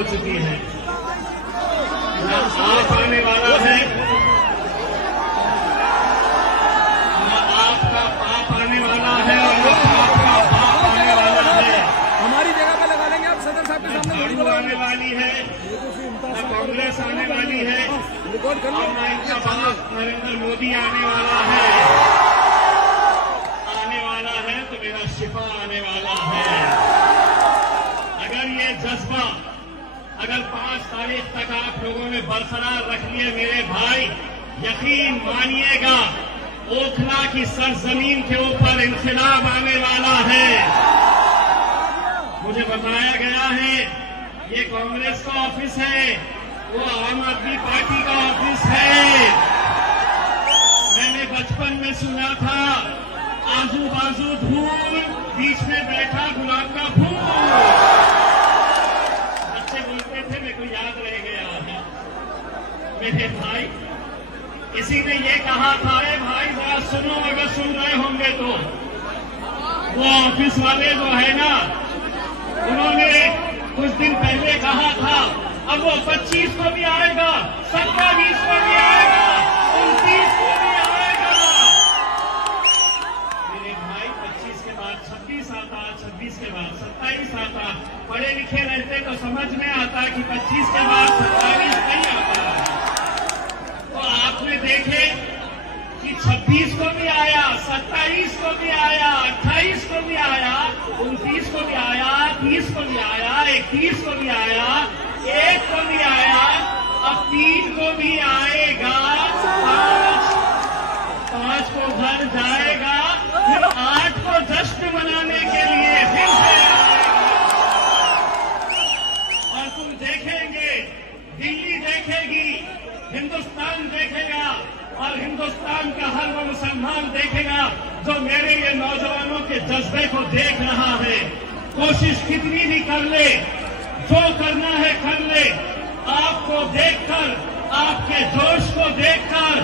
हो चुकी है। न आप आने वाला है, न आपका बाप आने वाला है, और न आपका बाप आने वाला है। हमारी जगह पे लगा लेंगे आप सदर साहब के सामने। झाड़ू आने वाली है, न कांग्रेस आने वाली है, और न इनका बाप नरेंद्र मोदी आने वाला है। आने वाला है तो मेरा शिफा आने वाला है। अगर ये जज्बा अगर 5 तारीख तक आप लोगों ने बरकरार रख लिए मेरे भाई, यकीन मानिएगा ओखला की सरजमीन के ऊपर इंकलाब आने वाला है। मुझे बताया गया है ये कांग्रेस का ऑफिस है, वो आम आदमी पार्टी का ऑफिस है। मैंने बचपन में सुना था आजू बाजू धूल, बीच में बैठा गुलाब का फूल। बच्चे बोलते थे, मेरे को याद रह गया है। मेरे भाई, किसी ने ये कहा था, अरे भाई जरा सुनो, अगर सुन रहे होंगे तो, वो ऑफिस वाले जो है ना, उन्होंने कुछ दिन पहले कहा था अब वो 25 को भी आएगा, 27 को भी आएगा, 29 को भी आएगा। मेरे भाई 25 के बाद 26 आता, 26 के बाद 27 आता। पढ़े लिखे रहते तो समझ में आता कि 25 के बाद 27 नहीं आता। तो आपने देखे कि 26 को भी आया, 27 को भी आया, 28 को भी आया, 29 को भी आया, 30 को भी आया, 31 को भी आया, 1 को भी आया, अब 3 को भी आएगा, 5 को घर जाएगा, फिर 8 को जश्न मनाने के लिए फिर से आएगा। और तुम देखेंगे, दिल्ली देखेगी, हिंदुस्तान देखेगा, और हिंदुस्तान का हर वो मुसलमान देखेगा जो मेरे ये नौजवानों के जज्बे को देख रहा है। कोशिश कितनी भी कर ले, जो करना है कर ले। आपको देखकर, आपके जोश को देखकर,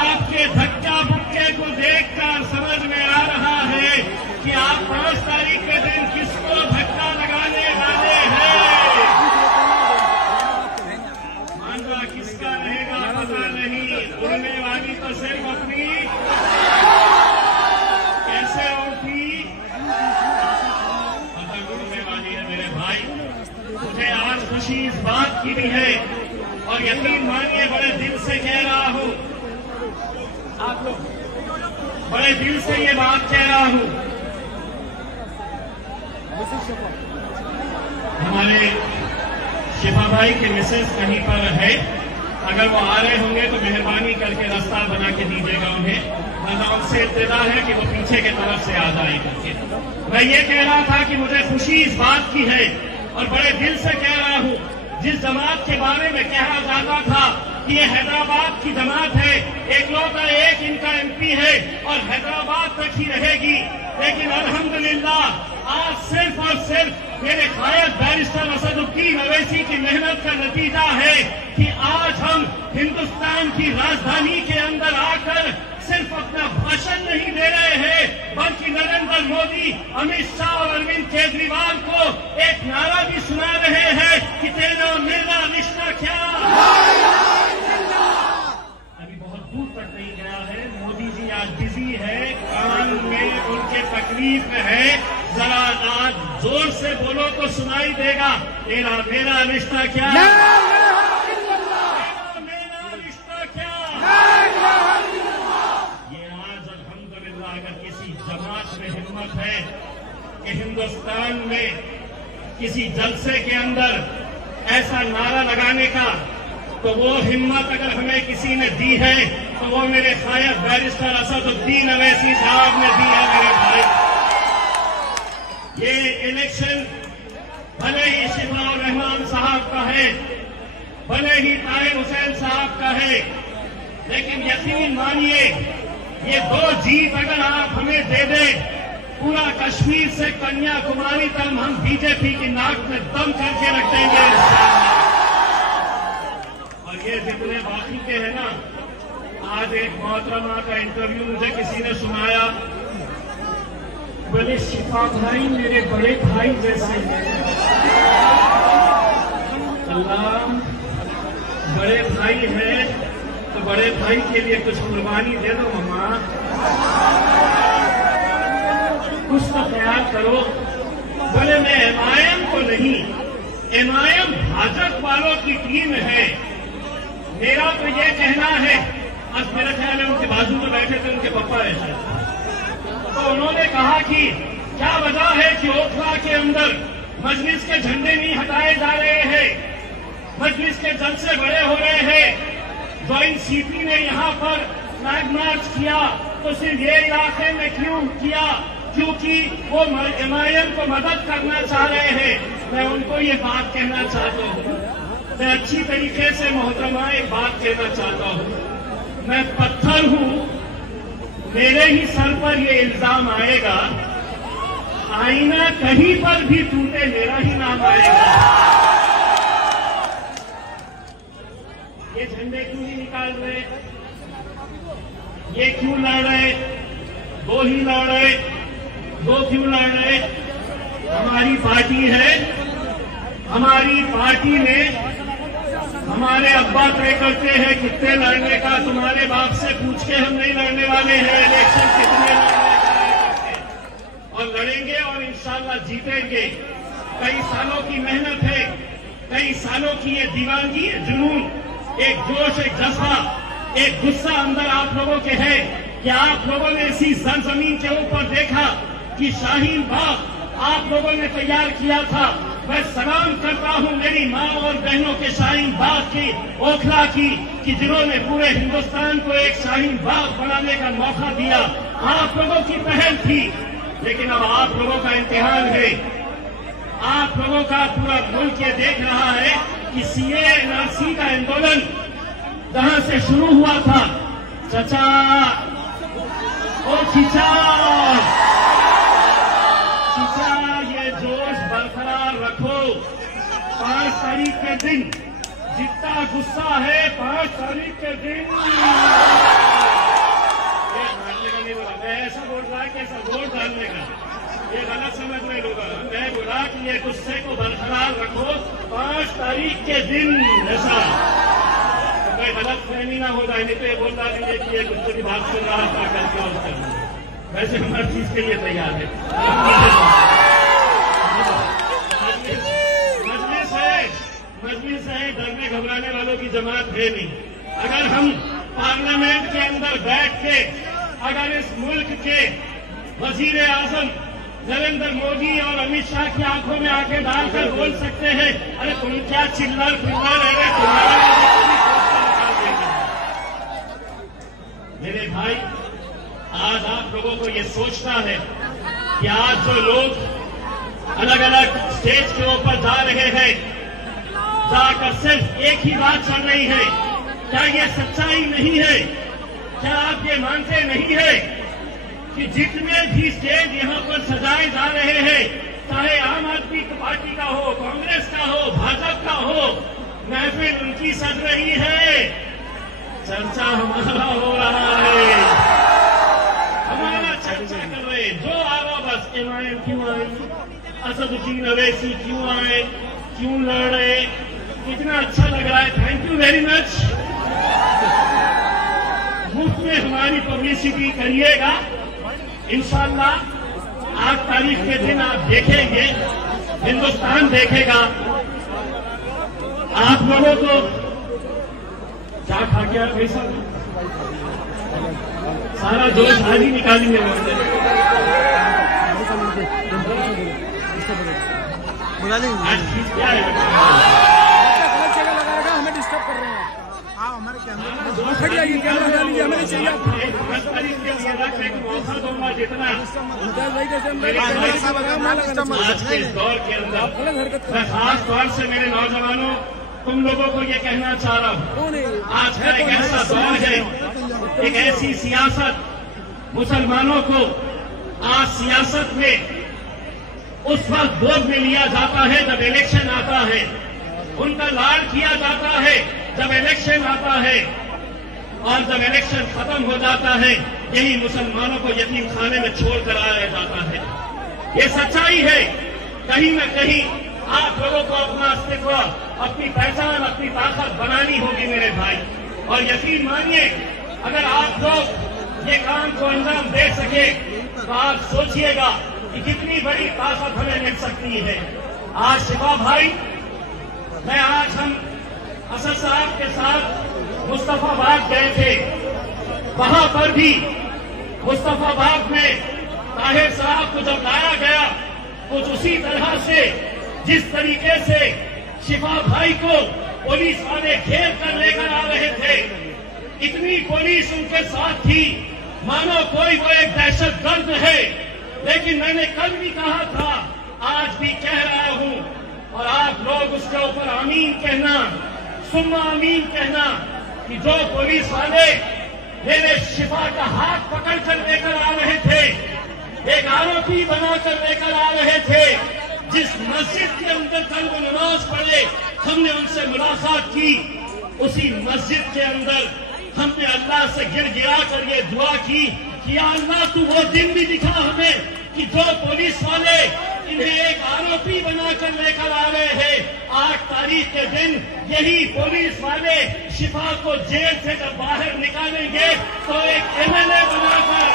आपके धक्का बुक्के को देखकर समझ में आ रहा है कि आप 5 तारीख के दिन किसको धक्का लगाने वाले हैं। मांझा किसका रहेगा पता नहीं, उड़ने वाली तो सिर्फ अपनी कैसे उड़ती पतंग उड़ने वाली है। मेरे भाई, मुझे आज खुशी इस बात की भी है, और यकीन मानिए बड़े दिल से कह रहा हूं, आप लोग, बड़े दिल से ये बात कह रहा हूं। हमारे शिफा भाई के मिसेज कहीं पर है, अगर वो आ रहे होंगे तो मेहरबानी करके रास्ता बना के दीजिएगा उन्हें, वरना उनसे इत्तला है कि वो पीछे की तरफ से आ जाए करके। मैं ये कह रहा था कि मुझे खुशी इस बात की है, और बड़े दिल से कह रहा हूं, जिस जमात के बारे में कहा जाता था कि ये हैदराबाद की जमात है, एकलौता एक इनका एमपी है और हैदराबाद तक ही रहेगी, लेकिन अल्हम्दुलिल्लाह आज सिर्फ और सिर्फ मेरे कायद बैरिस्टर असदुद्दीन अवैसी की मेहनत का नतीजा है कि आज हम हिंदुस्तान की राजधानी के अंदर आकर सिर्फ अपना भाषण नहीं दे रहे हैं, बल्कि नरेंद्र मोदी, अमित शाह और अरविंद केजरीवाल को एक नारा भी सुना रहे हैं कि तेरा मेरा रिश्ता क्या। अभी बहुत दूर तक नहीं गया है, मोदी जी आज बिजी है, कान में उनके तकलीफ में है, जरा आज जोर से बोलो तो सुनाई देगा, तेरा मेरा रिश्ता क्या, तेरा मेरा रिश्ता क्या। अगर किसी जमात में हिम्मत है कि हिंदुस्तान में किसी जलसे के अंदर ऐसा नारा लगाने का, तो वो हिम्मत अगर हमें किसी ने दी है तो वो मेरे कायद बैरिस्टर असदुद्दीन अवैसी साहब ने दी है। मेरे भाई, ये इलेक्शन भले ही शिफाउर रहमान साहब का है, भले ही ताहिर हुसैन साहब का है, लेकिन यकीन मानिए ये 2 जीत अगर आप हमें दे दें, पूरा कश्मीर से कन्याकुमारी तक हम बीजेपी की नाक में दम करके रख देंगे। और ये जितने बाकी के हैं ना, आज एक मोहतरमा का इंटरव्यू मुझे किसी ने सुनाया, बोले शिफा भाई मेरे बड़े भाई जैसे हैं। बड़े भाई हैं तो बड़े भाई के लिए कुछ कुर्बानी दे दो मम्मा, कुछ तो तैयार करो। बोले मैं एमआईएम को नहीं, एमआईएम भाजपा वालों की टीम है। मेरा तो ये कहना है, आज मेरा ख्याल है उनके बाजू में बैठे थे उनके पापा ऐसे, तो उन्होंने कहा कि क्या वजह है कि ओखला के अंदर मजलिस के झंडे नहीं हटाए जा रहे हैं, मजलिस के जलसे बड़े हो रहे हैं। ज्वाइंट सीपी ने यहाँ पर फ्लैग मार्च किया तो सिर्फ ये इलाके में क्यों किया? क्योंकि वो एमआईएम को मदद करना चाह रहे हैं। मैं उनको ये बात कहना चाहता हूँ, मैं अच्छी तरीके से मोहतरमा एक बात कहना चाहता हूँ। मैं पत्थर हूँ, मेरे ही सर पर ये इल्जाम आएगा, आईना कहीं पर भी टूटे मेरा ही नाम आएगा। ये झंडे क्यों नहीं निकाल रहे? ये क्यों लड़ रहे? दो ही लड़ रहे, दो क्यों लड़ रहे? हमारी पार्टी है, हमारी पार्टी में हमारे अब्बा तय करते हैं कितने लड़ने का। तुम्हारे बाप से पूछ के हम नहीं लड़ने वाले हैं इलेक्शन, कितने लड़ने का है, और लड़ेंगे और इंशाल्लाह जीतेंगे। कई सालों की मेहनत है, कई सालों की ये दीवानगी, जुनून, एक जोश, एक जज्बा, एक गुस्सा अंदर आप लोगों के है कि आप लोगों ने इसी सरजमीन के ऊपर देखा कि शाहीन बाग आप लोगों ने तैयार किया था। मैं सलाम करता हूं मेरी मां और बहनों के शाहीन बाग की, ओखला की, कि जिन्होंने पूरे हिंदुस्तान को एक शाहीन बाग बनाने का मौका दिया। आप लोगों की पहल थी, लेकिन अब आप लोगों का इम्तिहान है। आप लोगों का पूरा मुल्क ये देख रहा है कि सीए एनआरसी का आंदोलन जहां से शुरू हुआ था, चचा ओ खिचा, ये जोश बरकरार रखो। 5 तारीख के दिन जितना गुस्सा है, 5 तारीख के दिन ये मानने का नहीं बोला मैं, ऐसा बोल रहा है कि ऐसा वोट डालने का, ये गलत समझ रहे लोग। मैं बोला कि ये गुस्से को बरकरार रखो 5 तारीख के दिन, ऐसा कोई गलत फहमी ना हो जाए। नहीं तो ये बोल रहा है कि ये गुस्से की बात सुन रहा था करके उसका, वैसे हम हर चीज के लिए तैयार है। मजलिस है, डरने घबराने वालों की जमात है नहीं। अगर हम पार्लियामेंट के अंदर बैठ के अगर इस मुल्क के वजीर आजम नरेंद्र मोदी और अमित शाह की आंखों में आंखें डालकर बोल सकते हैं, अरे तुम क्या चिल्लर फिल्लर है, मेरे भाई, आज आप लोगों को ये सोचना है कि आज जो लोग अलग अलग स्टेज के ऊपर जा रहे हैं, जाकर सिर्फ एक ही बात चल रही है, क्या ये सच्चाई नहीं है? क्या आप ये मानते नहीं है कि जितने भी स्टेज यहाँ पर सजाए जा रहे हैं, चाहे आम आदमी पार्टी का हो, कांग्रेस का हो, भाजपा का हो, महफिल उनकी सज रही है, चर्चा हमारा हो रहा है, हमारा चर्चा कर रहे। जो आवा बस एमआईएम क्यों आई, असदुद्दीन अवैसी क्यों आए, क्यों लड़ रहे, कितना अच्छा लग रहा है, थैंक यू वेरी मच। मुफ्त में हमारी पब्लिसिटी करिएगा, इंशाल्लाह 8 तारीख के दिन आप देखेंगे, हिंदुस्तान देखेगा। आप लोगों को क्या खा के आप कैसा सारा जोश आज ही निकालेंगे। आज चीज क्या है, हमें डिस्टर्ब कर रहे हैं। हमारे कैमरा लीजिए, हमें नहीं चाहिए। 10 तारीख के लिए रखने को मौका दूंगा जितना आज के इस दौर के अंदर। मैं खास तौर से मेरे नौजवानों, तुम लोगों को ये कहना चाह रहा हूँ, आज का एक ऐसा दौर है, एक ऐसी सियासत, मुसलमानों को आज सियासत में उस वक्त गोद में लिया जाता है जब इलेक्शन आता है, उनका लाड़ किया जाता है जब इलेक्शन आता है, और जब इलेक्शन खत्म हो जाता है यही मुसलमानों को यतीम खाने में छोड़ कर आया जाता है। ये सच्चाई है। कहीं न कहीं आप लोगों को अपना अस्तित्व, अपनी पहचान, अपनी ताकत बनानी होगी मेरे भाई। और यकीन मानिए, अगर आप लोग ये काम को अंजाम दे सके तो आप सोचिएगा कि कितनी बड़ी ताकत हमें मिल सकती है। आज शिफा भाई, हम असद साहब के साथ मुस्तफाबाद गए थे। वहां पर भी मुस्तफाबाद में ताहिर साहब को जब लाया गया, कुछ उसी तरह से जिस तरीके से शिफा भाई को पुलिस वाले घेर कर लेकर आ रहे थे, इतनी पुलिस उनके साथ थी मानो कोई वो एक दहशतगर्द है। लेकिन मैंने कल भी कहा था, आज भी कह रहा हूं, और आप लोग उसके ऊपर आमीन कहना, सुम्मा आमीन कहना, कि जो पुलिस वाले मेरे शिफा का हाथ पकड़कर लेकर आ रहे थे, एक आरोपी बनाकर लेकर आ रहे थे, जिस मस्जिद के अंदर कल वो नमाज पढ़े, हमने उनसे मुलाकात की, उसी मस्जिद के अंदर हमने अल्लाह से गिरा कर ये दुआ की कि या अल्लाह तू वो दिन भी दिखा हमें कि जो पुलिस वाले इन्हें एक आरोपी बनाकर लेकर आ रहे हैं, 8 तारीख के दिन यही पुलिस वाले शिफा को जेल से जब बाहर निकालेंगे तो एक एमएलए बनाकर,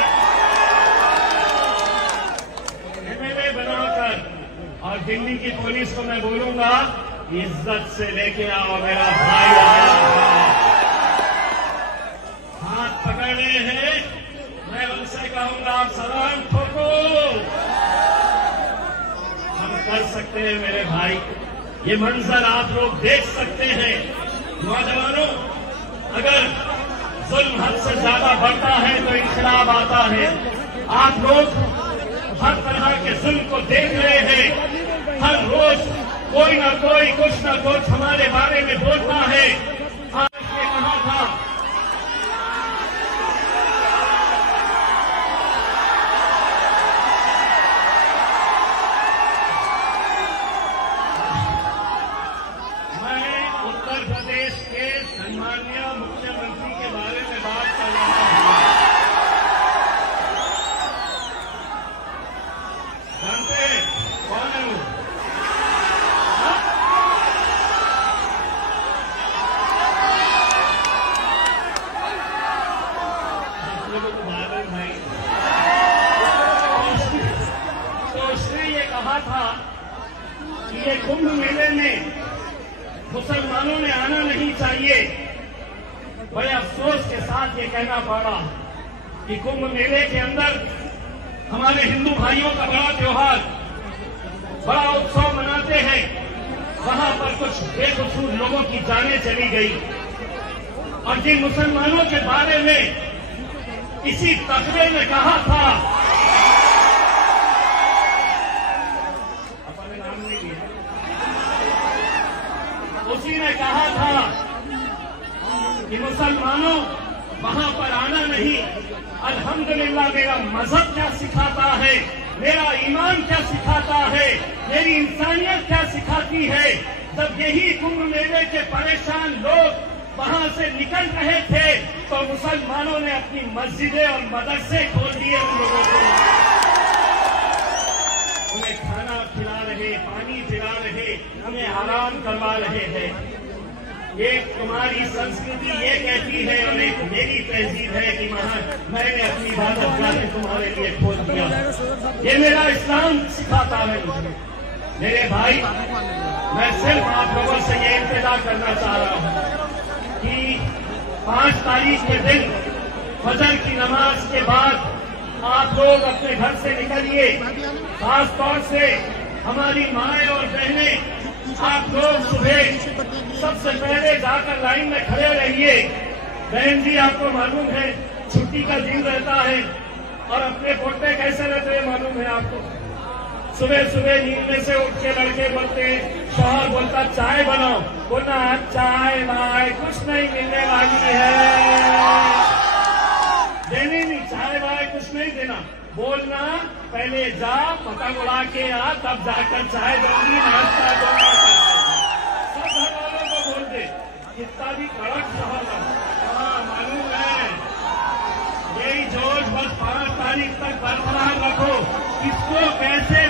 और दिल्ली की पुलिस को मैं बोलूंगा, इज्जत से लेके आओ मेरा भाई आया, हाथ पकड़ रहे हैं, मैं उनसे कहूंगा आप सलाम ठोको। हम कर सकते हैं मेरे भाई, ये मंजर आप लोग देख सकते हैं। नौजवानों, अगर जुल्म हद से ज्यादा बढ़ता है तो इंकलाब आता है। आप लोग हर तरह के जुल्म को देख रहे हैं, हर रोज कोई ना कोई कुछ ना कुछ हमारे बारे में बोलता है। आज ये कहा था, मैं उत्तर प्रदेश के सम्माननीय मुख्यमंत्री के बारे में बात कर रहा हूं। जानते कौन है वो? तो उसने ये कहा था कि ये कुंभ मेले में मुसलमानों ने आना नहीं चाहिए। बड़े अफसोस के साथ ये कहना पड़ा कि कुंभ मेले के अंदर हमारे हिंदू भाइयों का बड़ा त्योहार, बड़ा उत्सव मनाते हैं, वहां पर कुछ बेकसूर लोगों की जानें चली गई। और जिन मुसलमानों के बारे में इसी तकबे ने कहा था, अपने नाम नहीं लिया, उसी ने कहा था कि मुसलमानों वहां पर आना नहीं। अल्हम्दुलिल्लाह, मेरा मजहब क्या सिखाता है, मेरा ईमान क्या सिखाता है, मेरी इंसानियत क्या सिखाती है। जब यही कुंभ मेले के परेशान लोग वहां से निकल रहे थे तो मुसलमानों ने अपनी मस्जिदें और मदरसे खोल दिए। उन लोगों को उन्हें खाना खिला रहे, पानी पिला रहे, उन्हें आराम करवा रहे हैं। एक तुम्हारी संस्कृति ये कहती है और एक मेरी तहजीब है कि मैंने अपनी इबादतगाहें तुम्हारे लिए खोल दिया। ये मेरा इस्लाम सिखाता है मुझे। मेरे भाई, मैं सिर्फ आप लोगों से ये इंतजार करना चाह रहा हूं कि 5 तारीख के दिन फजर की नमाज के बाद आप लोग अपने घर से निकलिए। खास तौर से हमारी माएं और बहनें, आप लोग सुबह सबसे पहले जाकर लाइन में खड़े रहिए। बहन जी, आपको मालूम है छुट्टी का दिन रहता है और अपने पोते कैसे रहते हैं मालूम है आपको। सुबह सुबह नींद में से उठ के लड़के बोलते, शौहर बोलता चाय बनाओ, बोलना चाय भाई कुछ नहीं मिलने वाली है, देने नहीं, चाय भाई कुछ नहीं देना, बोलना पहले जा पतंग उड़ा के आ, तब जाकर चाय दूंगी, नाश्ता दूंगा। सब घर वालों को बोल दे, कितना भी कड़क शौहर हो। हाँ, मालूम है, यही जोश बस 5 तारीख तक बरकरार रखो। इसको कैसे